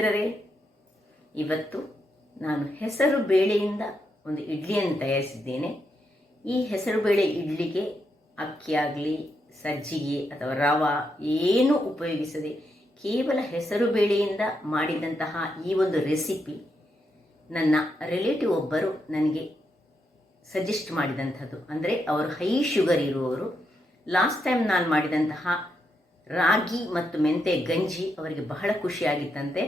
ಮಿತ್ರರೇ, ಇವತ್ತು ನಾನು ಹೆಸರು ಬೇಳೆಯಿಂದ ಒಂದು ಇಡ್ಲಿಯನ್ನು ತಯಾರಿಸಿದ್ದೇನೆ. ಈ ಹೆಸರು ಬೇಳೆ ಇಡ್ಲಿಗೆ ಅಕ್ಕಿ ಆಗಲಿ, ಸಜ್ಜಿಗೆ ಅಥವಾ ರವಾ ಏನೂ ಉಪಯೋಗಿಸದೆ ಕೇವಲ ಹೆಸರು ಬೇಳೆಯಿಂದ ಮಾಡಿದಂತಹ ಈ ಒಂದು ರೆಸಿಪಿ ನನ್ನ ರಿಲೇಟಿವ್ ಒಬ್ಬರು ನನಗೆ ಸಜೆಸ್ಟ್ ಮಾಡಿದಂಥದ್ದು. ಅಂದರೆ ಅವರು ಹೈ ಶುಗರ್ ಇರುವವರು. ಲಾಸ್ಟ್ ಟೈಮ್ ನಾನು ಮಾಡಿದಂತಹ ರಾಗಿ ಮತ್ತು ಮೆಂತೆ ಗಂಜಿ ಅವರಿಗೆ ಬಹಳ ಖುಷಿಯಾಗಿತ್ತಂತೆ.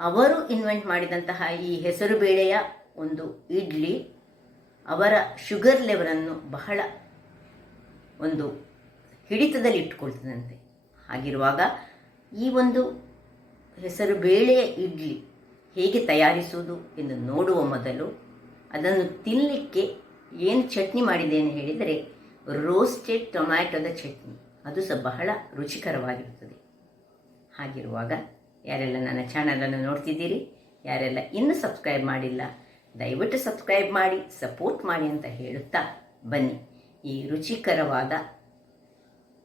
ಅವರು ಇನ್ವೆಂಟ್ ಮಾಡಿದಂತಹ ಈ ಹೆಸರು ಬೇಳೆಯ ಒಂದು ಇಡ್ಲಿ ಅವರ ಶುಗರ್ ಲೆವೆಲನ್ನು ಬಹಳ ಒಂದು ಹಿಡಿತದಲ್ಲಿ ಇಟ್ಕೊಳ್ತದಂತೆ. ಹಾಗಿರುವಾಗ ಈ ಒಂದು ಹೆಸರು ಬೇಳೆಯ ಇಡ್ಲಿ ಹೇಗೆ ತಯಾರಿಸುವುದು ಎಂದು ನೋಡುವ ಮೊದಲು ಅದನ್ನು ತಿನ್ನಲಿಕ್ಕೆ ಏನು ಚಟ್ನಿ ಮಾಡಿದ್ದೇನೆ ಹೇಳಿದರೆ ರೋಸ್ಟೆಡ್ ಟೊಮ್ಯಾಟೊದ ಚಟ್ನಿ. ಅದು ಸಹ ಬಹಳ ರುಚಿಕರವಾಗಿರುತ್ತದೆ. ಹಾಗಿರುವಾಗ ಯಾರೆಲ್ಲ ನನ್ನ ಚಾನಲನ್ನು ನೋಡ್ತಿದ್ದೀರಿ, ಯಾರೆಲ್ಲ ಇನ್ನೂ ಸಬ್ಸ್ಕ್ರೈಬ್ ಮಾಡಿಲ್ಲ, ದಯವಿಟ್ಟು ಸಬ್ಸ್ಕ್ರೈಬ್ ಮಾಡಿ ಸಪೋರ್ಟ್ ಮಾಡಿ ಅಂತ ಹೇಳುತ್ತಾ ಬನ್ನಿ ಈ ರುಚಿಕರವಾದ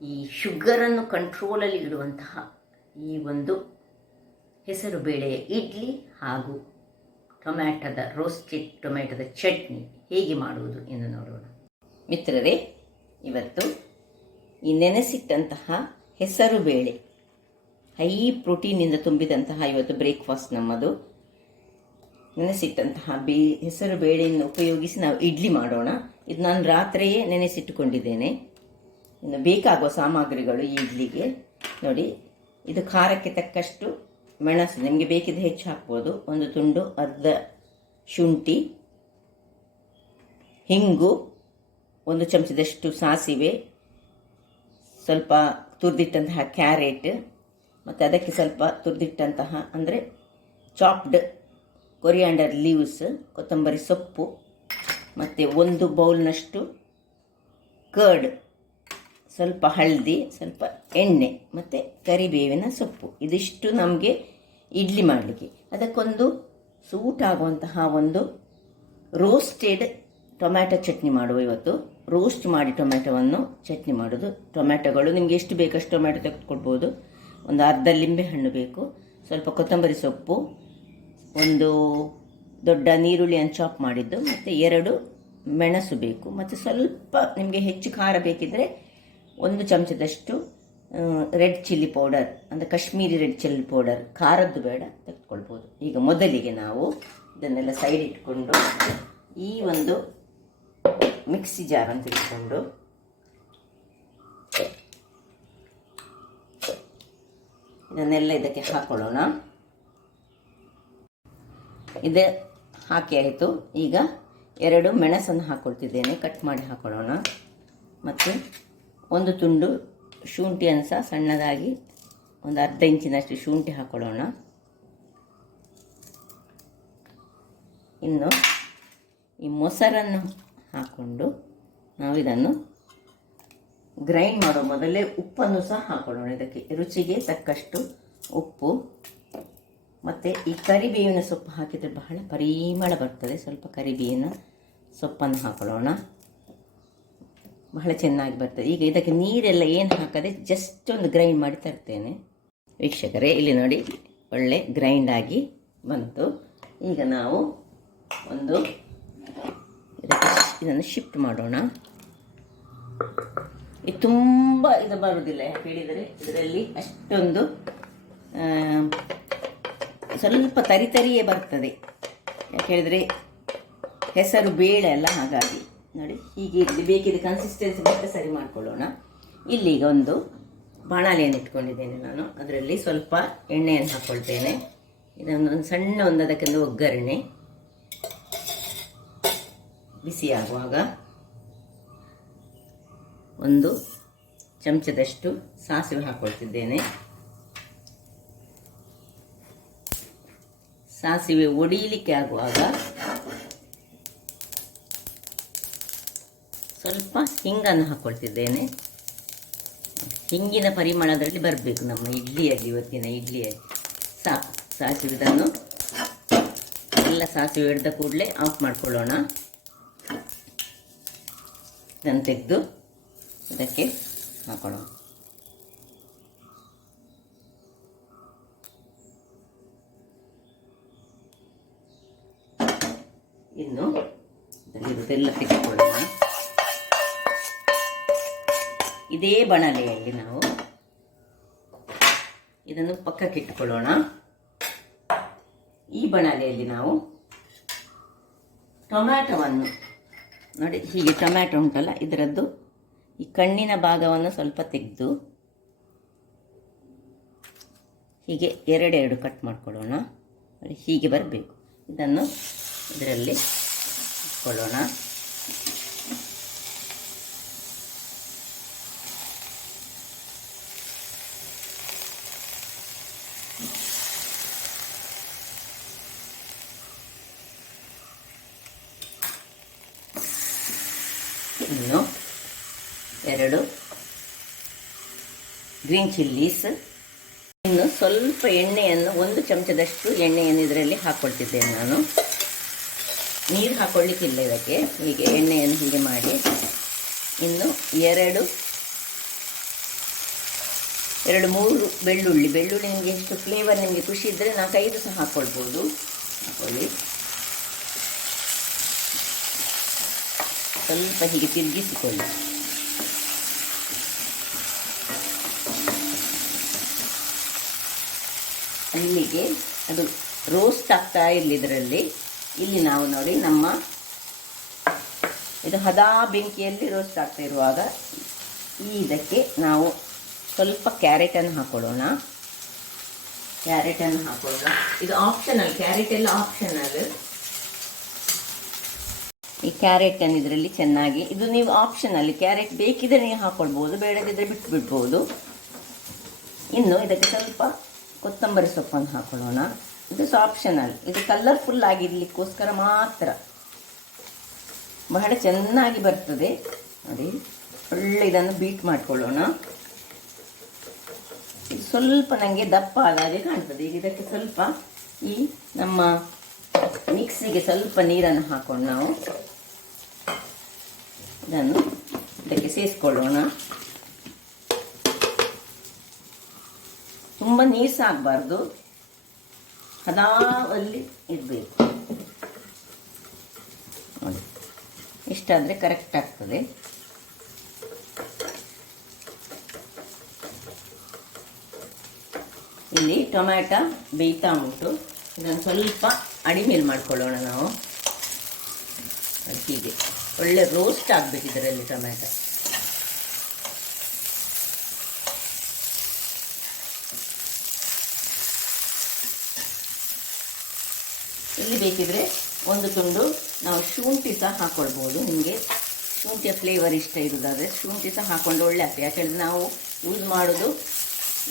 ಈ ಶುಗರನ್ನು ಕಂಟ್ರೋಲಲ್ಲಿ ಇಡುವಂತಹ ಈ ಒಂದು ಹೆಸರು ಬೇಳೆಯ ಇಡ್ಲಿ ಹಾಗೂ ರೋಸ್ಟೆಡ್ ಟೊಮ್ಯಾಟೊದ ಚಟ್ನಿ ಹೇಗೆ ಮಾಡುವುದು ಎಂದು ನೋಡೋಣ. ಮಿತ್ರರೇ, ಇವತ್ತು ಈ ನೆನೆಸಿಟ್ಟಂತಹ ಹೆಸರು ಬೇಳೆ ಹೈ ಪ್ರೋಟೀನಿಂದ ತುಂಬಿದಂತಹ ಇವತ್ತು ಬ್ರೇಕ್ಫಾಸ್ಟ್ ನಮ್ಮದು. ನೆನೆಸಿಟ್ಟಂತಹ ಹೆಸರು ಬೇಳೆಯನ್ನು ಉಪಯೋಗಿಸಿ ನಾವು ಇಡ್ಲಿ ಮಾಡೋಣ. ಇದು ನಾನು ರಾತ್ರಿಯೇ ನೆನೆಸಿಟ್ಟುಕೊಂಡಿದ್ದೇನೆ. ಇನ್ನು ಬೇಕಾಗುವ ಸಾಮಗ್ರಿಗಳು ಈ ಇಡ್ಲಿಗೆ ನೋಡಿ, ಇದು ಖಾರಕ್ಕೆ ತಕ್ಕಷ್ಟು ಮೆಣಸು, ನಿಮಗೆ ಬೇಕಿದ್ರೆ ಹೆಚ್ಚು ಹಾಕ್ಬೋದು. ಒಂದು ತುಂಡು ಅರ್ಧ ಶುಂಠಿ, ಹಿಂಗು, ಒಂದು ಚಮಚದಷ್ಟು ಸಾಸಿವೆ, ಸ್ವಲ್ಪ ತುರಿದಿಟ್ಟಂತಹ ಕ್ಯಾರೆಟ್, ಮತ್ತು ಅದಕ್ಕೆ ಸ್ವಲ್ಪ ತುರಿದಿಟ್ಟಂತಹ ಅಂದರೆ ಚಾಪ್ಡ್ ಕೊರಿಯಾಂಡರ್ ಲೀವ್ಸ್, ಕೊತ್ತಂಬರಿ ಸೊಪ್ಪು, ಮತ್ತು ಒಂದು ಬೌಲ್ನಷ್ಟು ಕರ್ಡ್, ಸ್ವಲ್ಪ ಹಳದಿ, ಸ್ವಲ್ಪ ಎಣ್ಣೆ ಮತ್ತು ಕರಿಬೇವಿನ ಸೊಪ್ಪು. ಇದಿಷ್ಟು ನಮಗೆ ಇಡ್ಲಿ ಮಾಡಲಿಕ್ಕೆ. ಅದಕ್ಕೊಂದು ಸೂಟ್ ಆಗುವಂತಹ ಒಂದು ರೋಸ್ಟೆಡ್ ಟೊಮ್ಯಾಟೊ ಚಟ್ನಿ ಮಾಡುವ ಇವತ್ತು. ರೋಸ್ಟ್ ಮಾಡಿ ಟೊಮ್ಯಾಟೊವನ್ನು ಚಟ್ನಿ ಮಾಡೋದು. ಟೊಮ್ಯಾಟೊಗಳು ನಿಮಗೆ ಎಷ್ಟು ಬೇಕಷ್ಟು ಟೊಮ್ಯಾಟೊ ತೆಗೆದುಕೊಳ್ಬೋದು. ಒಂದು ಅರ್ಧ ಲಿಂಬೆ ಹಣ್ಣು ಬೇಕು, ಸ್ವಲ್ಪ ಕೊತ್ತಂಬರಿ ಸೊಪ್ಪು, ಒಂದು ದೊಡ್ಡ ನೀರುಳ್ಳಿಯನ್ನು ಚಾಪ್ ಮಾಡಿದ್ದು, ಮತ್ತು 2 ಮೆಣಸು ಬೇಕು, ಮತ್ತು ಸ್ವಲ್ಪ ನಿಮಗೆ ಹೆಚ್ಚು ಖಾರ ಬೇಕಿದ್ದರೆ 1 ಚಮಚದಷ್ಟು ರೆಡ್ ಚಿಲ್ಲಿ ಪೌಡರ್, ಅಂದರೆ ಕಾಶ್ಮೀರಿ ರೆಡ್ ಚಿಲ್ಲಿ ಪೌಡರ್, ಖಾರದ್ದು ಬೇಡ ತೆಗೆದುಕೊಳ್ಬೋದು. ಈಗ ಮೊದಲಿಗೆ ನಾವು ಇದನ್ನೆಲ್ಲ ಸೈಡ್ ಇಟ್ಕೊಂಡು ಈ ಒಂದು ಮಿಕ್ಸಿ ಜಾರನ್ನು ತೆಗೆದುಕೊಂಡು ಇದನ್ನೆಲ್ಲ ಇದಕ್ಕೆ ಹಾಕೊಳ್ಳೋಣ. ಇದು ಹಾಕಿ ಆಯಿತು. ಈಗ 2 ಮೆಣಸನ್ನು ಹಾಕ್ಕೊಳ್ತಿದ್ದೇನೆ, ಕಟ್ ಮಾಡಿ ಹಾಕೊಳ್ಳೋಣ. ಮತ್ತು ಒಂದು ತುಂಡು ಶುಂಠಿಯನ್ನು ಸಹ ಸಣ್ಣದಾಗಿ ಒಂದು ಅರ್ಧ ಇಂಚಿನಷ್ಟು ಶುಂಠಿ ಹಾಕೊಳ್ಳೋಣ. ಇನ್ನು ಈ ಮೊಸರನ್ನು ಹಾಕ್ಕೊಂಡು ನಾವು ಇದನ್ನು ಗ್ರೈಂಡ್ ಮಾಡೋ ಮೊದಲೇ ಉಪ್ಪನ್ನು ಸಹ ಹಾಕೊಳ್ಳೋಣ. ಇದಕ್ಕೆ ರುಚಿಗೆ ತಕ್ಕಷ್ಟು ಉಪ್ಪು, ಮತ್ತು ಈ ಕರಿಬೇವಿನ ಸೊಪ್ಪು ಹಾಕಿದರೆ ಬಹಳ ಪರಿಮಳ ಬರ್ತದೆ. ಸ್ವಲ್ಪ ಕರಿಬೇವಿನ ಸೊಪ್ಪನ್ನು ಹಾಕೊಳ್ಳೋಣ, ಬಹಳ ಚೆನ್ನಾಗಿ ಬರ್ತದೆ. ಈಗ ಇದಕ್ಕೆ ನೀರೆಲ್ಲ ಏನು ಹಾಕದೆ ಜಸ್ಟ್ ಒಂದು ಗ್ರೈಂಡ್ ಮಾಡಿ ತರ್ತೇನೆ. ವೀಕ್ಷಕರೇ, ಇಲ್ಲಿ ನೋಡಿ ಒಳ್ಳೆ ಗ್ರೈಂಡ್ ಆಗಿ ಬಂತು. ಈಗ ನಾವು ಒಂದು ಇದನ್ನು ಶಿಫ್ಟ್ ಮಾಡೋಣ. ಇದು ತುಂಬ ಇದು ಬರುವುದಿಲ್ಲ, ಯಾಕೆ ಹೇಳಿದರೆ ಇದರಲ್ಲಿ ಅಷ್ಟೊಂದು ಸ್ವಲ್ಪ ತರಿಯೇ ಬರ್ತದೆ. ಯಾಕೆ ಹೇಳಿದರೆ ಹೆಸರು ಬೇಳೆ ಅಲ್ಲ, ಹಾಗಾಗಿ ನೋಡಿ ಹೀಗೆ ಇರಲಿ. ಬೇಕಿದ್ರೆ ಕನ್ಸಿಸ್ಟೆನ್ಸಿ ಮತ್ತೆ ಸರಿ ಮಾಡ್ಕೊಳ್ಳೋಣ. ಇಲ್ಲಿಗ ಒಂದು ಬಾಣಲೆಯನ್ನು ಇಟ್ಕೊಂಡಿದ್ದೇನೆ ನಾನು. ಅದರಲ್ಲಿ ಸ್ವಲ್ಪ ಎಣ್ಣೆಯನ್ನು ಹಾಕ್ಕೊಳ್ತೇನೆ. ಇದೊಂದು ಸಣ್ಣ ಅದಕ್ಕೊಂದು ಒಗ್ಗರಣೆ ಬಿಸಿಯಾಗುವಾಗ 1 ಚಮಚದಷ್ಟು ಸಾಸಿವೆ ಹಾಕ್ಕೊಳ್ತಿದ್ದೇನೆ. ಸಾಸಿವೆ ಒಡಿಲಿಕ್ಕೆ ಆಗುವಾಗ ಸ್ವಲ್ಪ ಹಿಂಗನ್ನು ಹಾಕ್ಕೊಳ್ತಿದ್ದೇನೆ. ಹಿಂಗಿನ ಪರಿಮಳದಲ್ಲಿ ಬರಬೇಕು ನಮ್ಮ ಇಡ್ಲಿಯಲ್ಲಿ, ಇವತ್ತಿನ ಇಡ್ಲಿಯಲ್ಲಿ. ಸಾಸಿವೆದನ್ನು ಎಲ್ಲ ಸಾಸಿವೆ ಹಿಡಿದ ಕೂಡಲೇ ಆಫ್ ಮಾಡ್ಕೊಳ್ಳೋಣ. ಇದನ್ನು ತೆಗೆದು ಇದಕ್ಕೆ ಹಾಕೊಳ್ಳೋಣ. ಇನ್ನು ಇದೆಲ್ಲ ತೆಗೆದುಕೊಳ್ಳೋಣ. ಇದೇ ಬಾಣಲೆಯಲ್ಲಿ ನಾವು ಇದನ್ನು ಪಕ್ಕಕ್ಕೆ ಇಟ್ಟುಕೊಳ್ಳೋಣ. ಈ ಬಾಣಲೆಯಲ್ಲಿ ನಾವು ಟೊಮ್ಯಾಟೊವನ್ನು ನೋಡಿ, ಹೀಗೆ ಟೊಮ್ಯಾಟೊ ಉಂಟಲ್ಲ, ಇದರದ್ದು ಈ ಕಣ್ಣಿನ ಭಾಗವನ್ನು ಸ್ವಲ್ಪ ತೆಗೆದು ಹೀಗೆ ಎರಡೆರಡು ಕಟ್ ಮಾಡ್ಕೊಳ್ಳೋಣ. ನೋಡಿ, ಹೀಗೆ ಬರಬೇಕು. ಇದನ್ನು ಇದರಲ್ಲಿ ಇಟ್ಕೊಳ್ಳೋಣ. ಇನ್ನು 2 ಗ್ರೀನ್ ಚಿಲ್ಲೀಸ್. ಇನ್ನು ಸ್ವಲ್ಪ ಎಣ್ಣೆಯನ್ನು, 1 ಚಮಚದಷ್ಟು ಎಣ್ಣೆಯನ್ನು ಇದರಲ್ಲಿ ಹಾಕ್ಕೊಳ್ತಿದ್ದೇನೆ ನಾನು. ನೀರು ಹಾಕ್ಕೊಳ್ಳಿಕ್ಕಿಲ್ಲ ಇದಕ್ಕೆ. ಹೀಗೆ ಎಣ್ಣೆಯನ್ನು ಹೀಗೆ ಮಾಡಿ, ಇನ್ನು 2-3 ಬೆಳ್ಳುಳ್ಳಿ ನಿಮಗೆ ಎಷ್ಟು ಫ್ಲೇವರ್ ನಿಮಗೆ ಖುಷಿ ಇದ್ದರೆ 4-5 ಸಹ ಹಾಕ್ಕೊಳ್ಬೋದು. ಹಾಕ್ಕೊಳ್ಳಿ. ಸ್ವಲ್ಪ ಹೀಗೆ ತಿರುಗಿಸಿಕೊಳ್ಳಿ. ಅಲ್ಲಿಗೆ ಅದು ರೋಸ್ಟ್ ಆಗ್ತಾ ಇರಲಿ ಇದರಲ್ಲಿ. ಇಲ್ಲಿ ನಾವು ನೋಡಿ, ನಮ್ಮ ಇದು ಹದಾ ಬೆಂಕಿಯಲ್ಲಿ ರೋಸ್ಟ್ ಆಗ್ತಾ ಇರುವಾಗ ಇದಕ್ಕೆ ನಾವು ಸ್ವಲ್ಪ ಕ್ಯಾರೆಟನ್ನು ಹಾಕೊಳ್ಳೋಣ. ಇದು ಆಪ್ಷನಲ್, ಕ್ಯಾರೆಟ್ ಎಲ್ಲ ಆಪ್ಷನಲ್. ಈ ಕ್ಯಾರೆಟನ್ನು ಇದರಲ್ಲಿ ಚೆನ್ನಾಗಿ, ಇದು ನೀವು ಆಪ್ಷನಲ್ಲಿ, ಕ್ಯಾರೆಟ್ ಬೇಕಿದ್ರೆ ನೀವು ಹಾಕ್ಕೊಳ್ಬೋದು, ಬೇಡದಿದ್ದರೆ ಬಿಟ್ಟು ಬಿಡ್ಬೋದು. ಇನ್ನು ಇದಕ್ಕೆ ಸ್ವಲ್ಪ ಕೊತ್ತಂಬರಿ ಸೊಪ್ಪನ್ನು ಹಾಕೊಳ್ಳೋಣ. ಇದು ಆಪ್ಷನಲ್, ಇದು ಕಲರ್ಫುಲ್ ಆಗಿರ್ಲಿಕ್ಕೋಸ್ಕರ ಮಾತ್ರ. ಬಹಳ ಚೆನ್ನಾಗಿ ಬರ್ತದೆ ನೋಡಿ. ಒಳ್ಳೆ ಇದನ್ನು ಬೀಟ್ ಮಾಡಿಕೊಳ್ಳೋಣ. ಇದು ಸ್ವಲ್ಪ ನನಗೆ ದಪ್ಪ ಆದಾಗೆ ಕಾಣ್ತದೆ. ಈಗ ಇದಕ್ಕೆ ಸ್ವಲ್ಪ ಈ ನಮ್ಮ ಮಿಕ್ಸಿಗೆ ಸ್ವಲ್ಪ ನೀರನ್ನು ಹಾಕೊಂಡು ನಾವು ಇದನ್ನು ಇದಕ್ಕೆ ಸೇರಿಸ್ಕೊಳ್ಳೋಣ. ತುಂಬ ನೀರು ಸಾಕಬಾರ್ದು, ಹದಾವಲ್ಲಿ ಇರಬೇಕು ನೋಡಿ. ಇಷ್ಟಾದರೆ ಕರೆಕ್ಟ್ ಆಗ್ತದೆ. ಇಲ್ಲಿ ಟೊಮ್ಯಾಟೊ ಬೇಯ್ತಾ ಉಂಟು. ಇದನ್ನು ಸ್ವಲ್ಪ ಅಡಿಮೇಲೆ ಮಾಡ್ಕೊಳ್ಳೋಣ ನಾವು. ಹೀಗೆ ಒಳ್ಳೆ ರೋಸ್ಟ್ ಆಗಬೇಕು ಇದರಲ್ಲಿ ಟೊಮ್ಯಾಟೊ. ಇಲ್ಲಿ ಬೇಕಿದ್ರೆ 1 ತುಂಡು ನಾವು ಶುಂಠಿ ಸಹ ಹಾಕ್ಕೊಳ್ಬೋದು. ನಿಮಗೆ ಶುಂಠಿಯ ಫ್ಲೇವರ್ ಇಷ್ಟ ಇರೋದಾದರೆ ಶುಂಠಿ ಸಹ ಹಾಕ್ಕೊಂಡು ಒಳ್ಳೆ ಆಗ್ತದೆ. ಯಾಕೆಂದರೆ ನಾವು ಯೂಸ್ ಮಾಡೋದು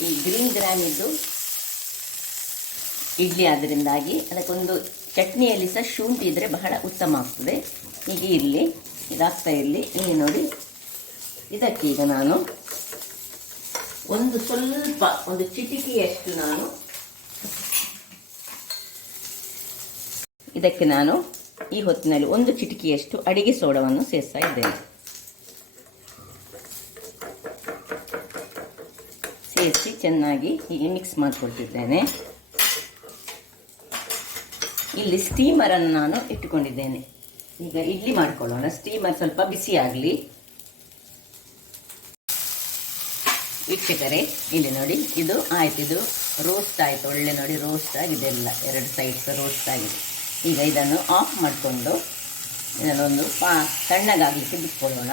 ಈ ಗ್ರೀನ್ ಗ್ರಾಮಿದ್ದು ಇಡ್ಲಿ, ಅದರಿಂದಾಗಿ ಅದಕ್ಕೊಂದು ಚಟ್ನಿಯಲ್ಲಿ ಸಹ ಶುಂಠಿ ಇದ್ದರೆ ಬಹಳ ಉತ್ತಮ ಆಗ್ತದೆ. ಹೀಗೆ ಇರಲಿ, ಇದಾಗ್ತಾ ಇರಲಿ. ಈಗ ನೋಡಿ, ಇದಕ್ಕೆ ಈಗ ನಾನು ಒಂದು ಚಿಟಿಕೆಯಷ್ಟು ನಾನು ಇದಕ್ಕೆ ನಾನು ಈ ಹೊತ್ತಿನಲ್ಲಿ 1 ಚಿಟಿಕೆಯಷ್ಟು ಅಡಿಗೆ ಸೋಡವನ್ನು ಸೇರಿಸ್ತಾ ಇದ್ದೇನೆ. ಸೇರಿಸಿ ಚೆನ್ನಾಗಿ ಹೀಗೆ ಮಿಕ್ಸ್ ಮಾಡಿಕೊಳ್ತಿದ್ದೇನೆ. ಇಲ್ಲಿ ಸ್ಟೀಮರನ್ನು ನಾನು ಇಟ್ಟುಕೊಂಡಿದ್ದೇನೆ. ಈಗ ಇಡ್ಲಿ ಮಾಡ್ಕೊಳ್ಳೋಣ. ಸ್ಟೀಮರ್ ಸ್ವಲ್ಪ ಬಿಸಿ ಆಗಲಿ. ವೀಕ್ಷಕರೇ, ಇಲ್ಲಿ ನೋಡಿ, ಇದು ಆಯ್ತು. ಇದು ರೋಸ್ಟ್ ಆಯಿತು, ಒಳ್ಳೆ ನೋಡಿ ರೋಸ್ಟ್ ಆಗಿದೆ ಎಲ್ಲ, 2 ಸೈಡ್ಸ್ ರೋಸ್ಟ್ ಆಗಿದೆ. ಈಗ ಇದನ್ನು ಆಫ್ ಮಾಡಿಕೊಂಡು ಇದನ್ನೊಂದು ತಣ್ಣಗಾಗಲಿಕ್ಕೆ ಬಿಟ್ಕೊಳ್ಳೋಣ.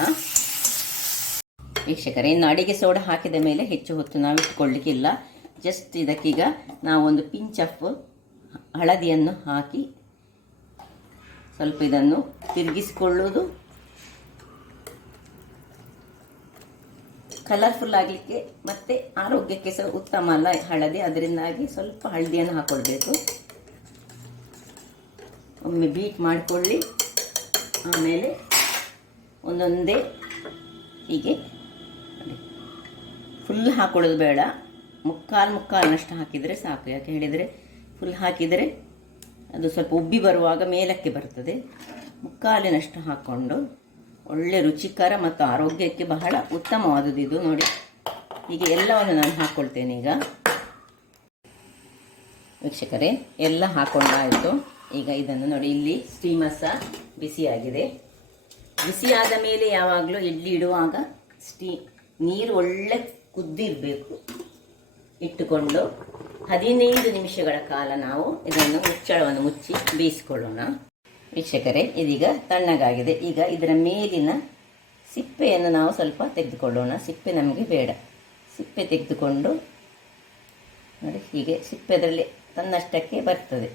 ವೀಕ್ಷಕರೇ, ಇನ್ನು ಅಡಿಗೆ ಸೋಡಾ ಹಾಕಿದ ಮೇಲೆ ಹೆಚ್ಚು ಹೊತ್ತು ನಾವು ಇಟ್ಕೊಳ್ಳಿಕ್ಕಿಲ್ಲ. ಜಸ್ಟ್ ಇದಕ್ಕೀಗ ನಾವು ಒಂದು ಪಿಂಚ್ ಆಫ್ ಹಳದಿಯನ್ನು ಹಾಕಿ ಸ್ವಲ್ಪ ಇದನ್ನು ತಿರುಗಿಸಿಕೊಳ್ಳೋದು. ಕಲರ್ಫುಲ್ ಆಗಲಿಕ್ಕೆ ಮತ್ತು ಆರೋಗ್ಯಕ್ಕೆ ಸಹ ಉತ್ತಮ ಅಲ್ಲ ಹಳದಿ, ಅದರಿಂದಾಗಿ ಸ್ವಲ್ಪ ಹಳದಿಯನ್ನು ಹಾಕ್ಕೊಳ್ಬೇಕು. ಒಮ್ಮೆ ಬೀಟ್ ಮಾಡಿಕೊಳ್ಳಿ. ಆಮೇಲೆ ಒಂದೊಂದೇ ಹೀಗೆ ಫುಲ್ ಹಾಕೊಳ್ಳೋದು ಬೇಡ, ಮುಕ್ಕಾಲನಷ್ಟು ಹಾಕಿದರೆ ಸಾಕು. ಯಾಕೆ ಹೇಳಿದರೆ ಫುಲ್ ಹಾಕಿದರೆ ಅದು ಸ್ವಲ್ಪ ಉಬ್ಬಿ ಬರುವಾಗ ಮೇಲಕ್ಕೆ ಬರ್ತದೆ. ಮುಕ್ಕಾಲಿನಷ್ಟು ಹಾಕ್ಕೊಂಡು ಒಳ್ಳೆ ರುಚಿಕರ ಮತ್ತು ಆರೋಗ್ಯಕ್ಕೆ ಬಹಳ ಉತ್ತಮವಾದದ್ದು ಇದು ನೋಡಿ. ಹೀಗೆ ಎಲ್ಲವನ್ನು ನಾನು ಹಾಕ್ಕೊಳ್ತೇನೆ. ಈಗ ವೀಕ್ಷಕರೇ, ಎಲ್ಲ ಹಾಕ್ಕೊಂಡಾಯಿತು. ಈಗ ಇದನ್ನು ನೋಡಿ, ಇಲ್ಲಿ ಸ್ಟೀಮರ್ ಸಹ ಬಿಸಿಯಾಗಿದೆ. ಬಿಸಿಯಾದ ಮೇಲೆ ಯಾವಾಗಲೂ ಇಡ್ಲಿ ಇಡುವಾಗ ನೀರು ಒಳ್ಳೆ ಕುದ್ದಿರಬೇಕು. ಇಟ್ಟುಕೊಂಡು 15 ನಿಮಿಷಗಳ ಕಾಲ ನಾವು ಇದನ್ನು ಮುಚ್ಚಳವನ್ನು ಮುಚ್ಚಿ ಬೇಯಿಸಿಕೊಳ್ಳೋಣ. ವೀಕ್ಷಕರೇ, ಇದೀಗ ತಣ್ಣಗಾಗಿದೆ. ಈಗ ಇದರ ಮೇಲಿನ ಸಿಪ್ಪೆಯನ್ನು ನಾವು ಸ್ವಲ್ಪ ತೆಗೆದುಕೊಳ್ಳೋಣ. ಸಿಪ್ಪೆ ನಮಗೆ ಬೇಡ. ಸಿಪ್ಪೆ ತೆಗೆದುಕೊಂಡು ನೋಡಿ, ಹೀಗೆ ಸಿಪ್ಪೆ ಅದರಲ್ಲಿ ತನ್ನಷ್ಟಕ್ಕೆ ಬರ್ತದೆ.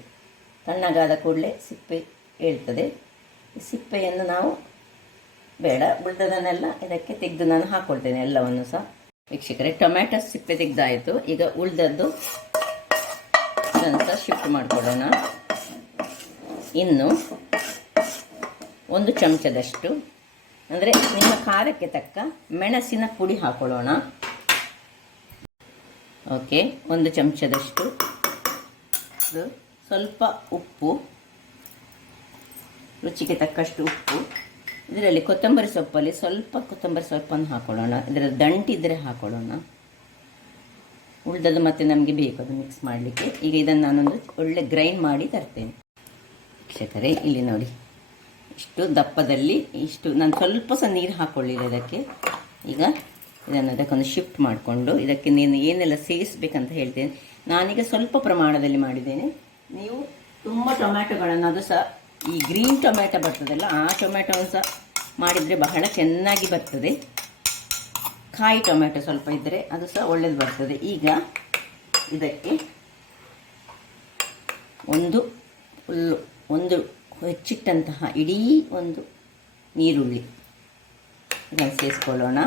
ತಣ್ಣಗಾದ ಕೂಡಲೇ ಸಿಪ್ಪೆ ಹೇಳ್ತದೆ. ಈ ಸಿಪ್ಪೆಯನ್ನು ನಾವು ಬೇಡ, ಉಳಿದದನ್ನೆಲ್ಲ ಇದಕ್ಕೆ ತೆಗೆದು ನಾನು ಹಾಕ್ಕೊಳ್ತೇನೆ ಎಲ್ಲವನ್ನು ಸಹ. ವೀಕ್ಷಕರೇ, ಟೊಮ್ಯಾಟೊ ಸಿಪ್ಪೆ ತೆಗೆದಾಯಿತು. ಈಗ ಉಳಿದದ್ದು ಇದನ್ನು ಸಹ ಶಿಫ್ಟ್ ಮಾಡಿಕೊಳ್ಳೋಣ. ಇನ್ನು 1 ಚಮಚದಷ್ಟು, ಅಂದರೆ ನಿಮ್ಮ ಖಾರಕ್ಕೆ ತಕ್ಕ ಮೆಣಸಿನ ಪುಡಿ ಹಾಕೊಳ್ಳೋಣ. ಓಕೆ, 1 ಚಮಚದಷ್ಟು. ಸ್ವಲ್ಪ ಉಪ್ಪು, ರುಚಿಗೆ ತಕ್ಕಷ್ಟು ಉಪ್ಪು. ಇದರಲ್ಲಿ ಕೊತ್ತಂಬರಿ ಸೊಪ್ಪಲ್ಲಿ ಸ್ವಲ್ಪ ಕೊತ್ತಂಬರಿ ಸೊಪ್ಪನ್ನು ಹಾಕೊಳ್ಳೋಣ. ಇದರಲ್ಲಿ ದಂಟಿದ್ದರೆ ಹಾಕೊಳ್ಳೋಣ. ಉಳಿದದ್ದು ಮತ್ತೆ ನಮಗೆ ಬೇಕು ಅದು ಮಿಕ್ಸ್ ಮಾಡಲಿಕ್ಕೆ. ಈಗ ಇದನ್ನು ನಾನೊಂದು ಒಳ್ಳೆ ಗ್ರೈಂಡ್ ಮಾಡಿ ತರ್ತೇನೆ. ವೀಕ್ಷಕರೇ, ಇಲ್ಲಿ ನೋಡಿ, ಇಷ್ಟು ದಪ್ಪದಲ್ಲಿ ಇಷ್ಟು ನಾನು ಸ್ವಲ್ಪ ಸಹ ನೀರು ಹಾಕ್ಕೊಳ್ಳಿಲ್ಲ ಇದಕ್ಕೆ. ಈಗ ಇದನ್ನು ಅದಕ್ಕೊಂದು ಶಿಫ್ಟ್ ಮಾಡಿಕೊಂಡು ಇದಕ್ಕೆ ನೀನು ಏನೆಲ್ಲ ಸೇರಿಸ್ಬೇಕಂತ ಹೇಳ್ತೇನೆ. ನಾನೀಗ ಸ್ವಲ್ಪ ಪ್ರಮಾಣದಲ್ಲಿ ಮಾಡಿದ್ದೇನೆ. ನೀವು ತುಂಬ ಟೊಮ್ಯಾಟೊಗಳನ್ನು, ಅದು ಸಹ ಈ ಗ್ರೀನ್ ಟೊಮ್ಯಾಟೊ ಬರ್ತದಲ್ಲ, ಆ ಟೊಮ್ಯಾಟೊವನ್ನು ಸಹ ಮಾಡಿದರೆ ಬಹಳ ಚೆನ್ನಾಗಿ ಬರ್ತದೆ. ಕಾಯಿ ಟೊಮ್ಯಾಟೊ ಸ್ವಲ್ಪ ಇದ್ದರೆ ಅದು ಸಹ ಒಳ್ಳೆಯದು ಬರ್ತದೆ. ಈಗ ಇದಕ್ಕೆ ಒಂದು ಹೆಚ್ಚಿಟ್ಟಂತಹ ಇಡೀ ಒಂದು ನೀರುಳ್ಳಿ ಇದನ್ನು ಸೇರಿಸ್ಕೊಳ್ಳೋಣ.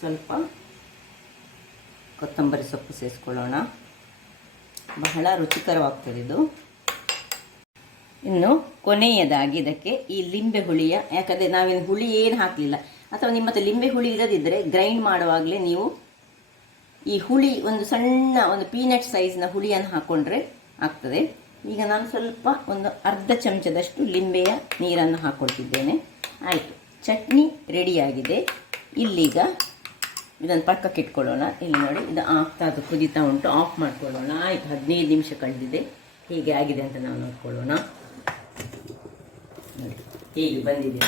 ಸ್ವಲ್ಪ ಕೊತ್ತಂಬರಿ ಸೊಪ್ಪು ಸೇರಿಸ್ಕೊಳ್ಳೋಣ. ಬಹಳ ರುಚಿಕರವಾಗ್ತದೆ ಇದು. ಇನ್ನು ಕೊನೆಯದಾಗಿ ಇದಕ್ಕೆ ಈ ಲಿಂಬೆ ಹುಳಿಯ, ಯಾಕಂದರೆ ನಾವೇನು ಹುಳಿ ಏನು ಹಾಕಲಿಲ್ಲ, ಅಥವಾ ನಿಮ್ಮ ಹತ್ರ ಲಿಂಬೆ ಹುಳಿ ಇರದಿದ್ದರೆ ಗ್ರೈಂಡ್ ಮಾಡುವಾಗಲೇ ನೀವು ಈ ಹುಳಿ ಒಂದು ಸಣ್ಣ ಒಂದು ಪೀನಟ್ ಸೈಜ್ನ ಹುಳಿಯನ್ನು ಹಾಕ್ಕೊಂಡ್ರೆ ಆಗ್ತದೆ. ಈಗ ನಾನು ಸ್ವಲ್ಪ ಒಂದು ಅರ್ಧ ಚಮಚದಷ್ಟು ಲಿಂಬೆಯ ನೀರನ್ನು ಹಾಕ್ಕೊಳ್ತಿದ್ದೇನೆ. ಆಯಿತು, ಚಟ್ನಿ ರೆಡಿಯಾಗಿದೆ. ಇಲ್ಲೀಗ ಇದನ್ನು ಪಕ್ಕಕ್ಕೆ ಇಟ್ಕೊಳ್ಳೋಣ. ಇಲ್ಲಿ ನೋಡಿ, ಇದು ಆಗ್ತಾ ಅದು ಕುದೀತಾ ಉಂಟು. ಆಫ್ ಮಾಡ್ಕೊಳ್ಳೋಣ. ಆಯಿತು, 15 ನಿಮಿಷ ಕಳೆದಿದೆ. ಹೀಗೆ ಆಗಿದೆ ಅಂತ ನಾವು ನೋಡ್ಕೊಳ್ಳೋಣ. ನೋಡಿ, ಹೀಗೆ ಬಂದಿದೆ.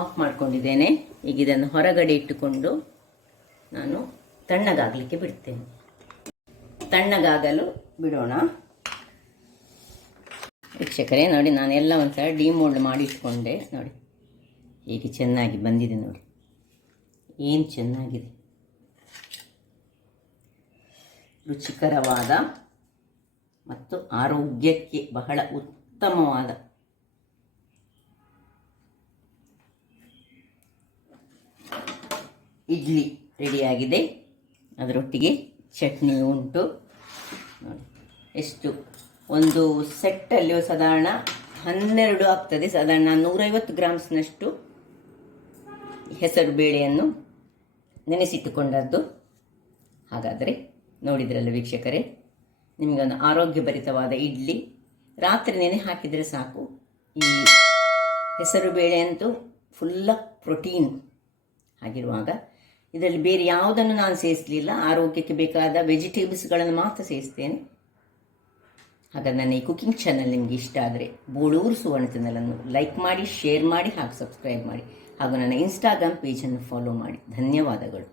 ಆಫ್ ಮಾಡ್ಕೊಂಡಿದ್ದೇನೆ. ಈಗ ಇದನ್ನು ಹೊರಗಡೆ ಇಟ್ಟುಕೊಂಡು ನಾನು ತಣ್ಣಗಾಗಲಿಕ್ಕೆ ಬಿಡ್ತೇನೆ. ತಣ್ಣಗಾಗಲು ಬಿಡೋಣ. ವೀಕ್ಷಕರೇ ನೋಡಿ, ನಾನು ಎಲ್ಲ ಒಂದ್ಸಲ ಡಿಮೋಲ್ಡ್ ಮಾಡಿ ಇಟ್ಕೊಂಡೆ. ನೋಡಿ, ಹೀಗೆ ಚೆನ್ನಾಗಿ ಬಂದಿದೆ. ನೋಡಿ ಏನು ಚೆನ್ನಾಗಿದೆ. ರುಚಿಕರವಾದ ಮತ್ತು ಆರೋಗ್ಯಕ್ಕೆ ಬಹಳ ಉತ್ತಮವಾದ ಇಡ್ಲಿ ರೆಡಿಯಾಗಿದೆ. ಅದರೊಟ್ಟಿಗೆ ಚಟ್ನಿ ಉಂಟು. ನೋಡಿ ಎಷ್ಟು, ಒಂದು ಸೆಟ್ಟಲ್ಲಿ ಸಾಧಾರಣ 12 ಆಗ್ತದೆ. ಸಾಧಾರಣ 150 ಗ್ರಾಮ್ಸ್ನಷ್ಟು ಹೆಸರು ಬೇಳೆಯನ್ನು ನೆನೆಸಿಟ್ಟುಕೊಂಡದ್ದು. ಹಾಗಾದರೆ ನೋಡಿದ್ರಲ್ಲ ವೀಕ್ಷಕರೇ, ನಿಮಗೊಂದು ಆರೋಗ್ಯಭರಿತವಾದ ಇಡ್ಲಿ. ರಾತ್ರಿ ನೆನೆ ಹಾಕಿದರೆ ಸಾಕು. ಈ ಹೆಸರು ಬೇಳೆ ಅಂತೂ ಫುಲ್ಲ ಪ್ರೋಟೀನ್ ಆಗಿರುವಾಗ ಇದರಲ್ಲಿ ಬೇರೆ ಯಾವುದನ್ನು ನಾನು ಸೇರಿಸಲಿಲ್ಲ. ಆರೋಗ್ಯಕ್ಕೆ ಬೇಕಾದ ವೆಜಿಟೇಬಲ್ಸ್ಗಳನ್ನು ಮಾತ್ರ ಸೇರಿಸ್ತೇನೆ. ಹಾಗಾದ್ರೆ ನನ್ನ ಈ ಕುಕಿಂಗ್ ಚಾನಲ್ ನಿಮಗೆ ಇಷ್ಟ ಆದರೆ ಬೋಳೂರು ಸುವರ್ಣ ಚಾನಲನ್ನು ಲೈಕ್ ಮಾಡಿ, ಶೇರ್ ಮಾಡಿ ಹಾಗೂ ಸಬ್ಸ್ಕ್ರೈಬ್ ಮಾಡಿ. ಹಾಗೂ ನನ್ನ ಇನ್ಸ್ಟಾಗ್ರಾಮ್ ಪೇಜನ್ನು ಫಾಲೋ ಮಾಡಿ. ಧನ್ಯವಾದಗಳು.